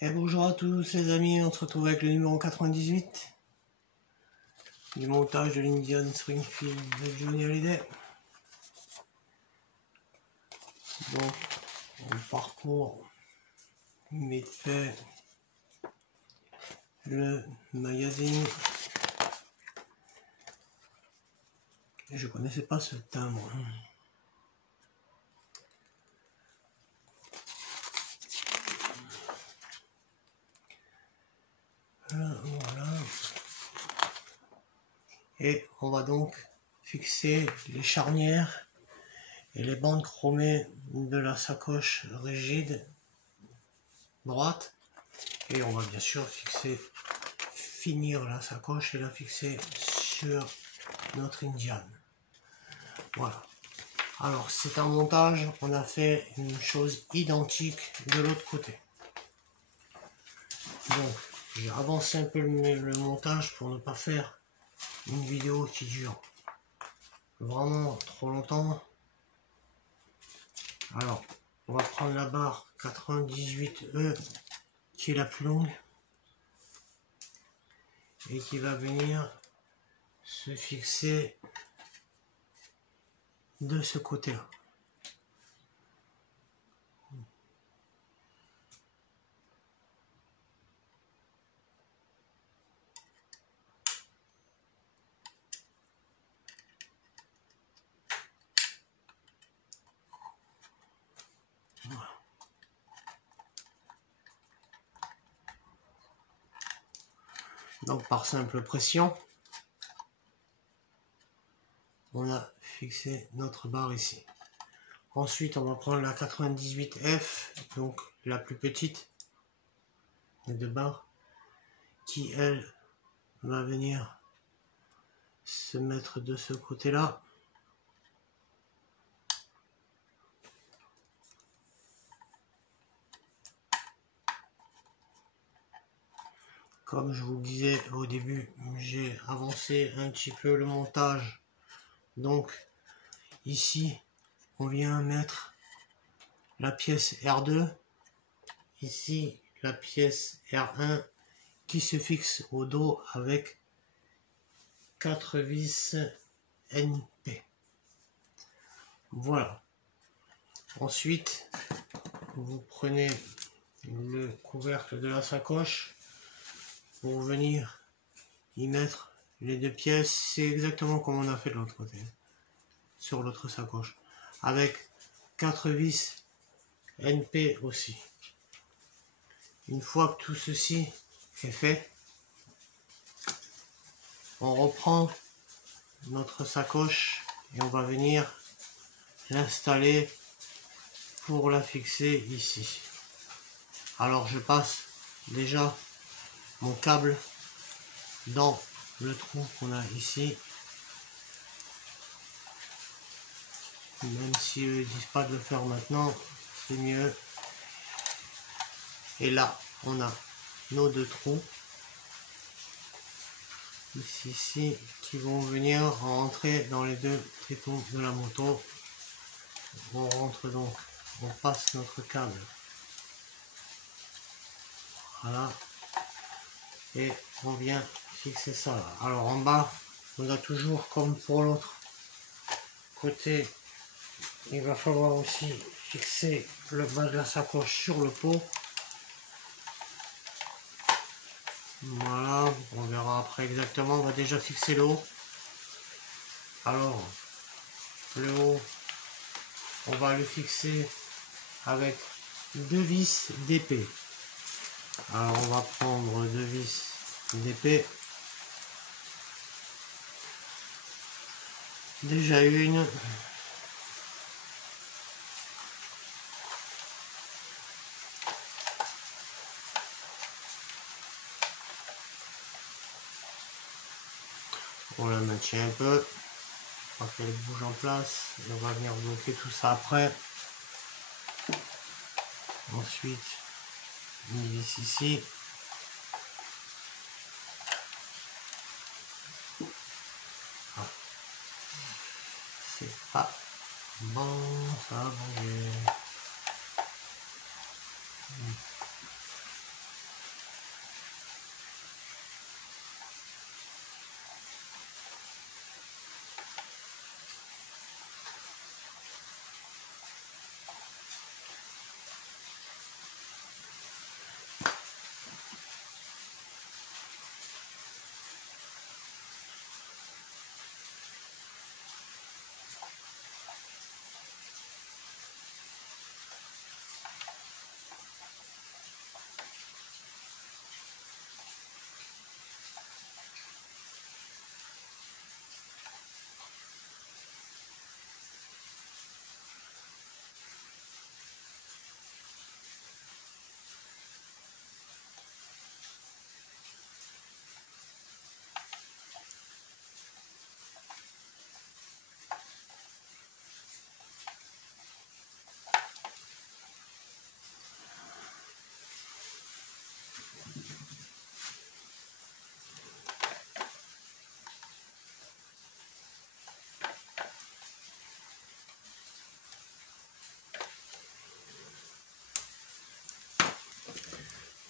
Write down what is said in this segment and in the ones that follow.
Et bonjour à tous les amis, on se retrouve avec le numéro 98 du montage de l'Indian Springfield de Johnny Hallyday. Donc on parcourt vite fait le magazine. Je connaissais pas ce timbre. Voilà. Et on va donc fixer les charnières et les bandes chromées de la sacoche rigide droite. Et on va bien sûr finir la sacoche et la fixer sur notre Indian. Voilà. Alors c'est un montage, on a fait une chose identique de l'autre côté. Donc j'ai avancé un peu le montage pour ne pas faire une vidéo qui dure vraiment trop longtemps. Alors on va prendre la barre 98E qui est la plus longue et qui va venir se fixer de ce côté là. Voilà. Donc par simple pression, on a fixé notre barre ici. Ensuite on va prendre la 98F, donc la plus petite des deux barres, qui elle va venir se mettre de ce côté là. Comme je vous le disais au début, j'ai avancé un petit peu le montage. Donc ici on vient mettre la pièce R2, ici la pièce R1 qui se fixe au dos avec 4 vis NP. Voilà. Ensuite vous prenez le couvercle de la sacoche pour venir y mettre les deux pièces. C'est exactement comme on a fait de l'autre côté, sur l'autre sacoche, avec 4 vis NP aussi. Une fois que tout ceci est fait, on reprend notre sacoche et on va venir l'installer pour la fixer ici. Alors je passe déjà mon câble dans le trou qu'on a ici, même si eux disent pas de le faire maintenant, c'est mieux. Et là on a nos deux trous ici qui vont venir rentrer dans les deux tritons de la moto. On rentre donc, on passe notre câble, voilà, et on vient fixer ça là. Alors en bas on a toujours, comme pour l'autre côté, il va falloir aussi fixer le bas de la sacoche sur le pot. Voilà, on verra après exactement. On va déjà fixer le haut. Alors le haut, on va le fixer avec deux vis d'épée. Alors on va prendre deux vis d'épée. Déjà une. On la maintient un peu, pas qu'elle bouge en place, et on va venir bloquer tout ça après. Ensuite, une vis ici. Ah. C'est pas bon, ça va bouger.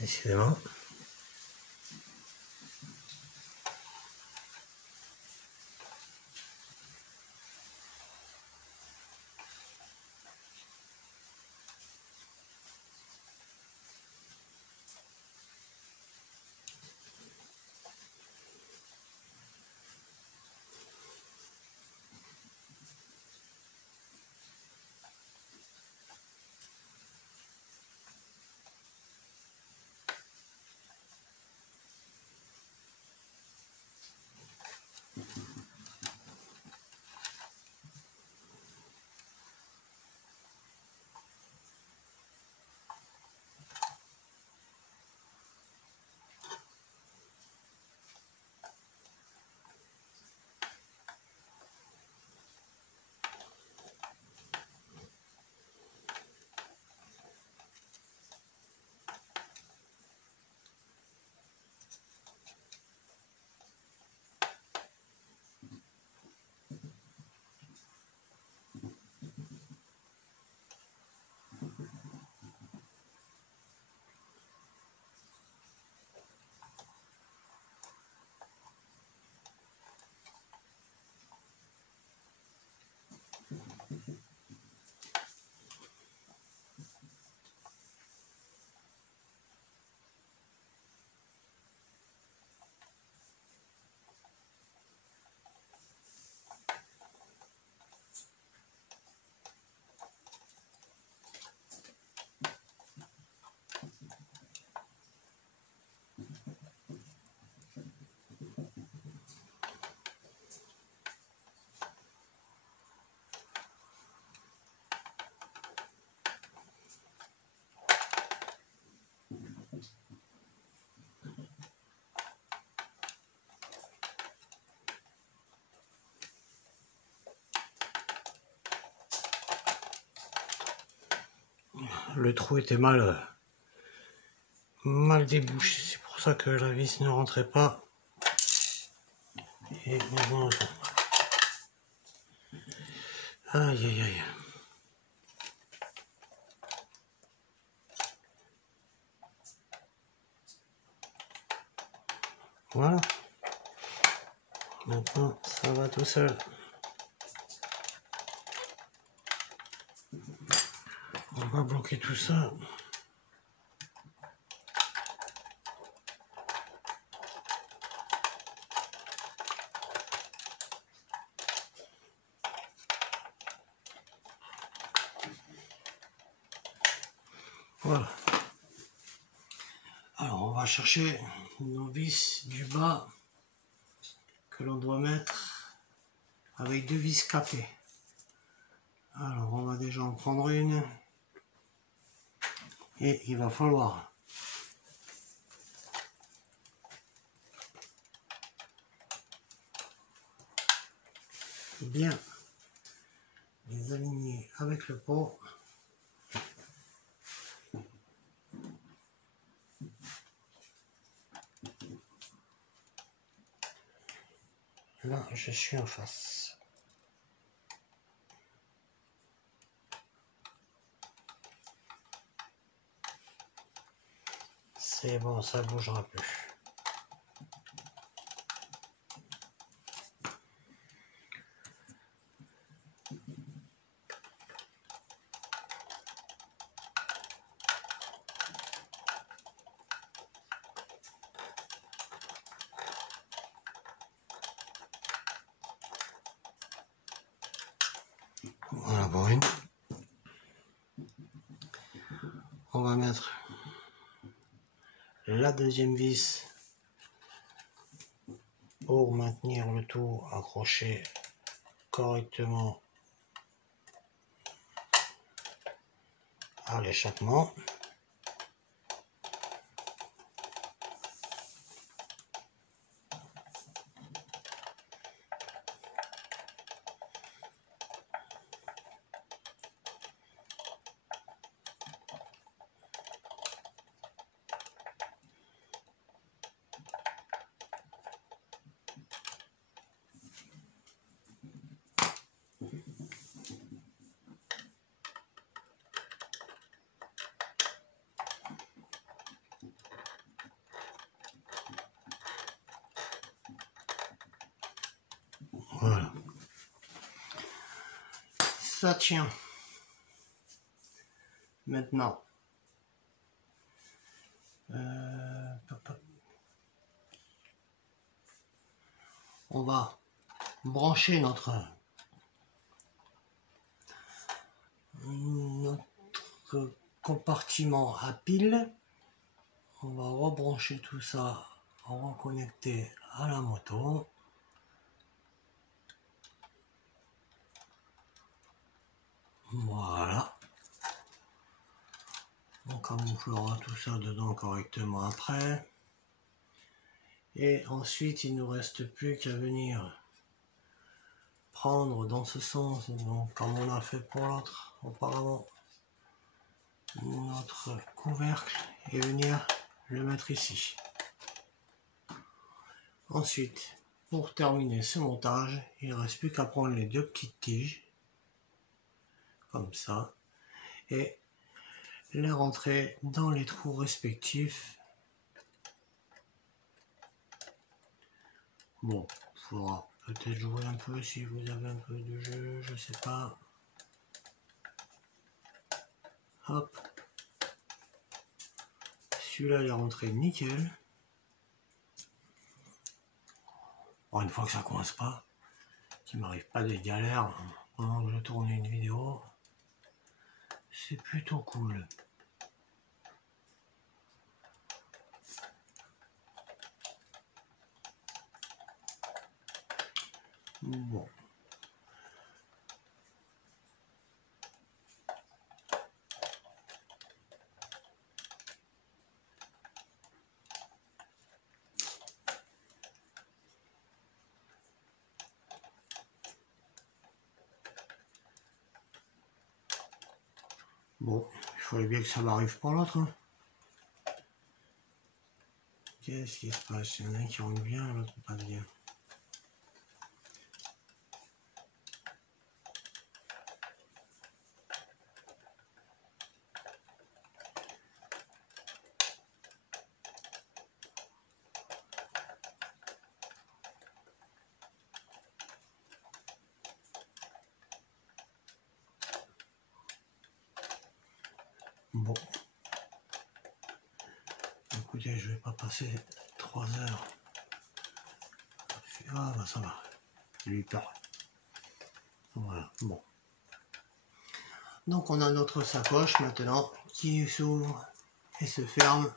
Décidément. Le trou était mal débouché, c'est pour ça que la vis ne rentrait pas. Et maintenant, aïe aïe aïe. Voilà. Maintenant, ça va tout seul. On va bloquer tout ça. Voilà. Alors, on va chercher nos vis du bas que l'on doit mettre avec 2 vis capées. Alors, on va déjà en prendre une. Et il va falloir bien les aligner avec le pot. Là, je suis en face. C'est bon, ça bougera plus. Voilà pour une. On va mettre la deuxième vis pour maintenir le tout accroché correctement à l'échappement. Voilà. Ça tient. Maintenant, on va brancher notre compartiment à pile. On va rebrancher tout ça, reconnecter à la moto. Voilà. On camouflera tout ça dedans correctement après. Et ensuite, il ne nous reste plus qu'à venir prendre dans ce sens, donc, comme on a fait pour l'autre auparavant, notre couvercle et venir le mettre ici. Ensuite, pour terminer ce montage, il ne reste plus qu'à prendre les deux petites tiges, comme ça, et les rentrer dans les trous respectifs. Bon, il faudra peut-être jouer un peu si vous avez un peu de jeu, je sais pas. Hop. Celui-là, il est rentré nickel. Bon, une fois que ça coince pas, qu'il m'arrive pas des galères pendant que je tourne une vidéo, c'est plutôt cool. Bon. Bon, il fallait bien que ça m'arrive pour l'autre. Hein. Qu'est-ce qui se passe? Il y en a un qui rentre bien, l'autre pas bien. Bon. Écoutez, je vais pas passer 3 heures. Ah bah ça va. Lui peur. Voilà, bon. Donc on a notre sacoche maintenant qui s'ouvre et se ferme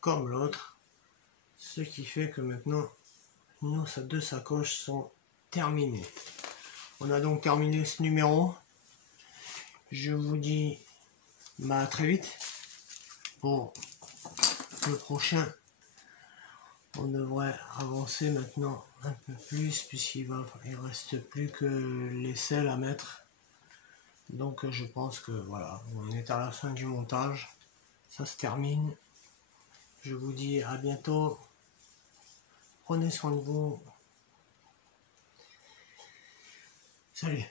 comme l'autre. Ce qui fait que maintenant nos deux sacoches sont terminées. On a donc terminé ce numéro. Je vous dis à très vite pour le prochain. On devrait avancer maintenant un peu plus puisqu'il reste plus que les selles à mettre. Donc je pense que voilà, on est à la fin du montage. Ça se termine. Je vous dis à bientôt. Prenez soin de vous. Salut.